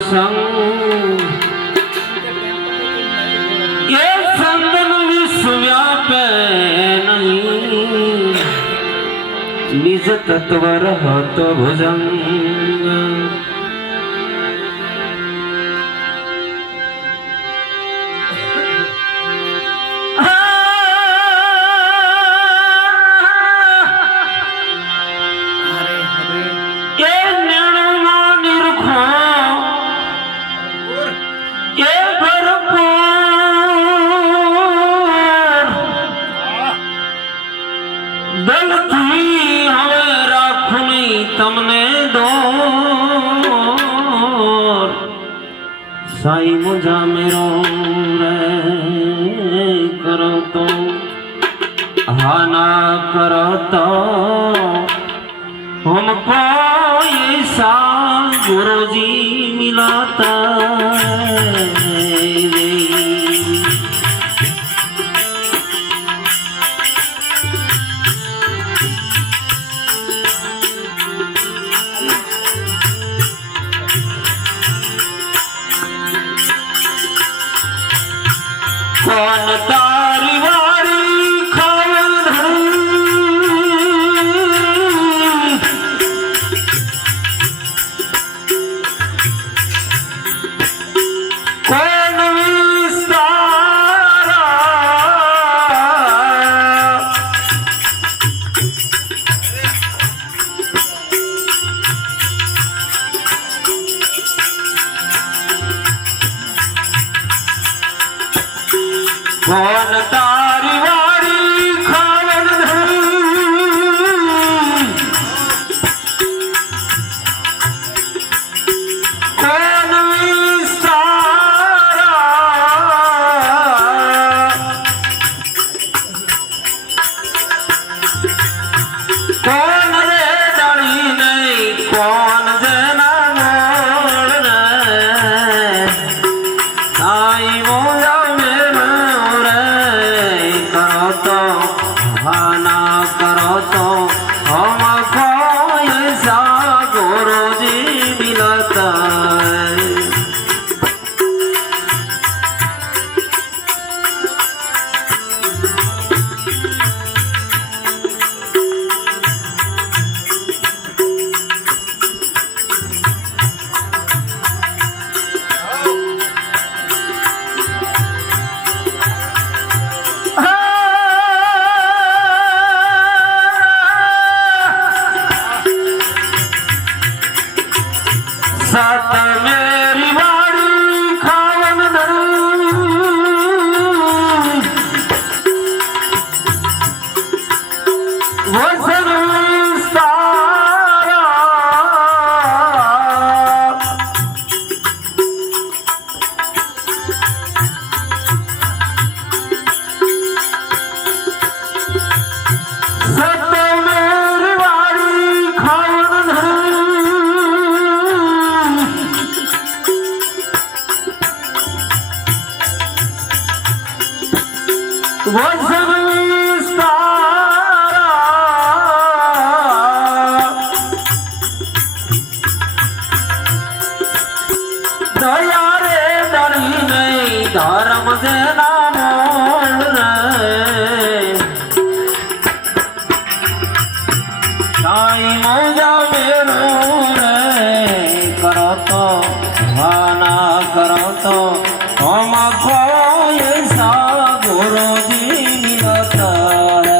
સંગ એ સંદન વિશ્વવ્યાપે નહીં નિજ તત્વ રહતો ભુજંગ તમને દોર સાઈ મુજા મેરો રે કરો તો હા ના કરો તો हमको ऐसा गुरुजी मिलाता रे कौन तारी वारी खावन कौन विस्तारा कौन तारी वारी खावन कौन विस्तारा कौन रे डाली नहीं कौन जना मोड़ साई मोया करो तो हमको ऐसा गुरुजी मिलता है सात मेरी वारी खावन वो संसारा सात मेरी वारी खावन वो सब विस्तारा दया रे डरी नहीं धर्म से ना मोड़ रे साई मोजा मेरो रे करो तो भाना करो तो हमको ऐसा गुरुजी मिलता है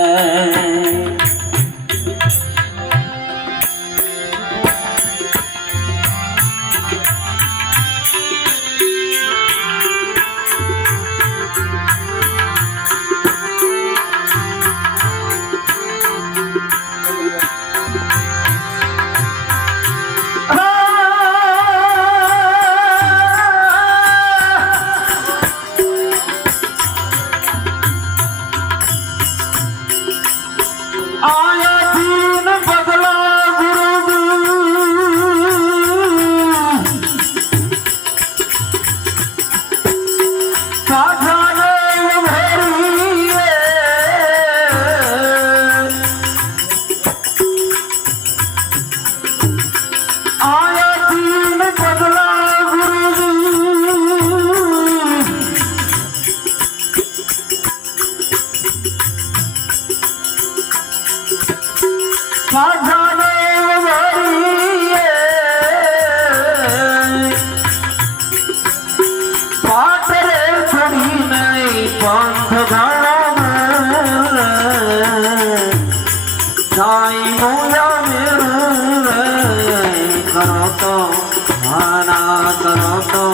बहाना करो तो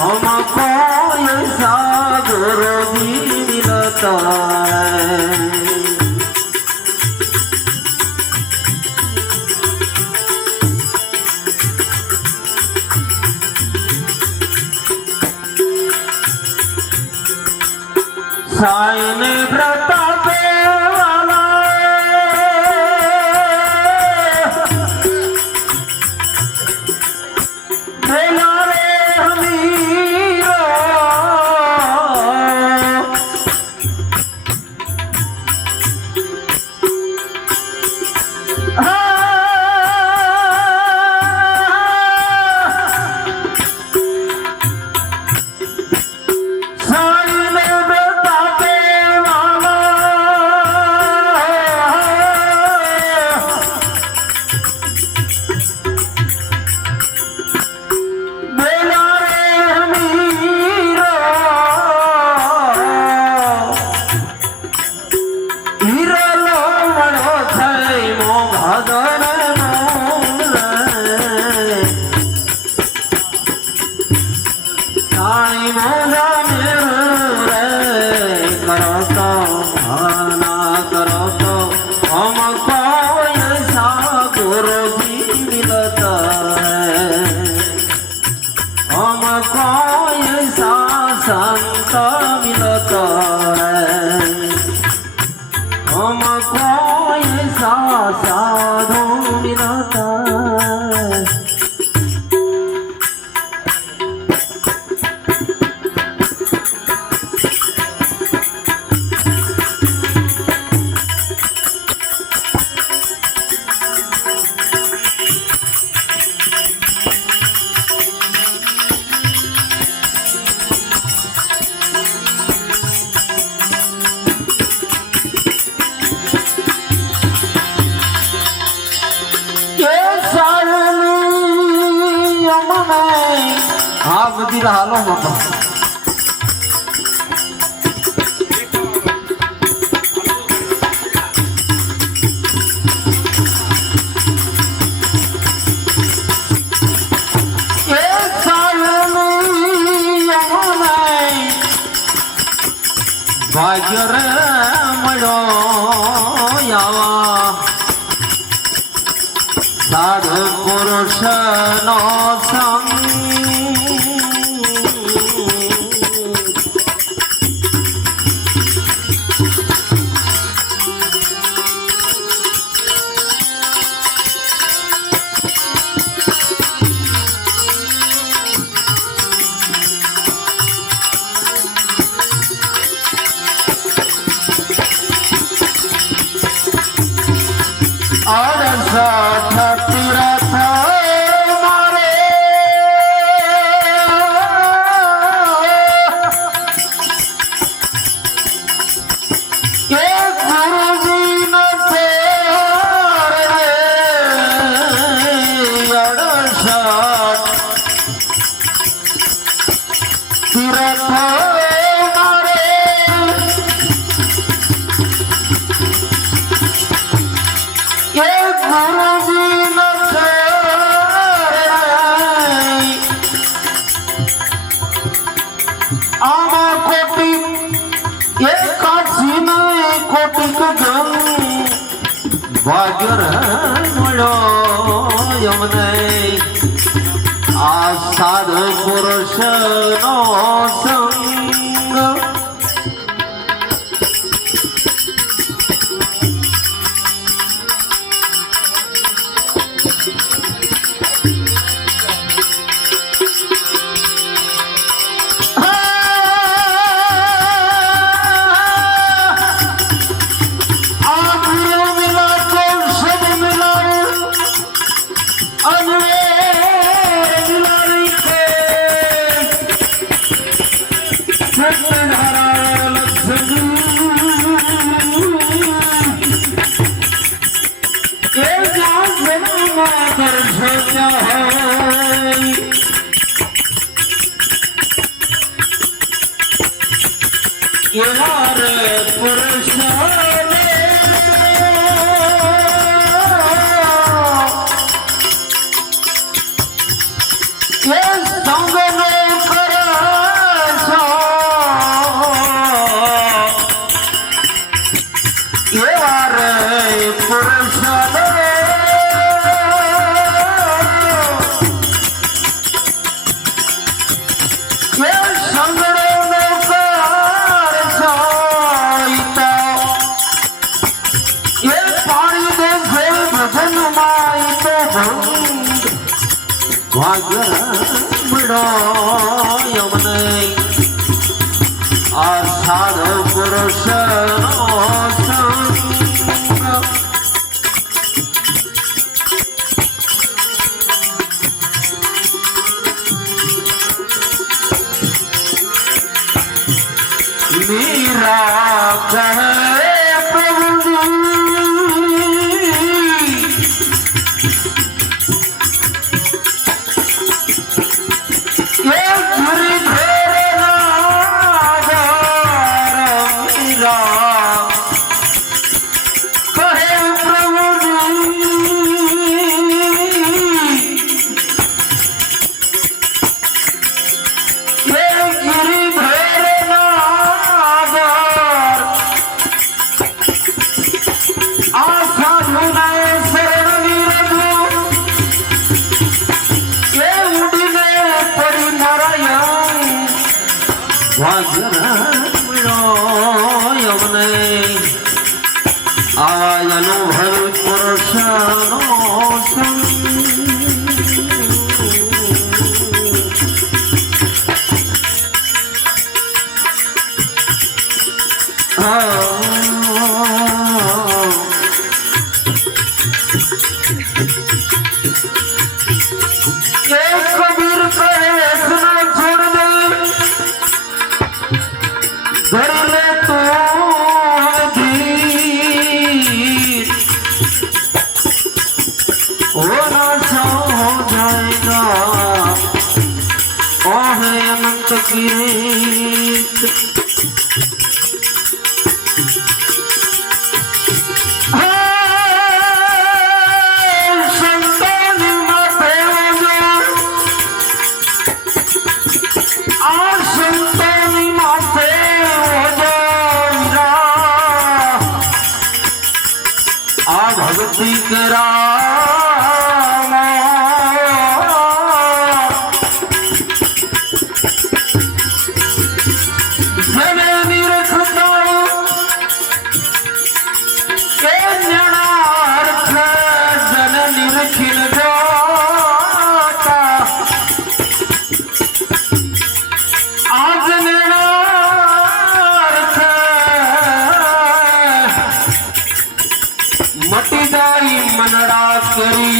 हमको ऐसा गुरु जी मिलता है। साईं ने व्रता वाला बोला रे हमीरो साधु मिलता है। हाँ बधी हालो बाबा भाग्य रे मळो यावा साधु पुरुष नो संग तीरथ मारे गुरु जी न तीरथ भाग्य मळो यमने आ साधु पुरुष नो संग पुरुष સાધુ પુરુષનો સંગ मीरा કહે અનુભવ પુરુષનો કબીર કહે સુના છોડ દે ઘર લે अनंत किरीट संतान माथे संतान माथे आ भक्ति करा मटी जाई मनड़ा करी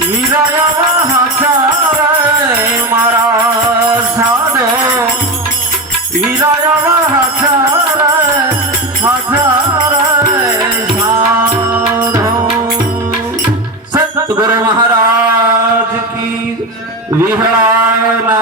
मीरा मारा साधो मीरा सतगुरु महाराज की विहलानाथनी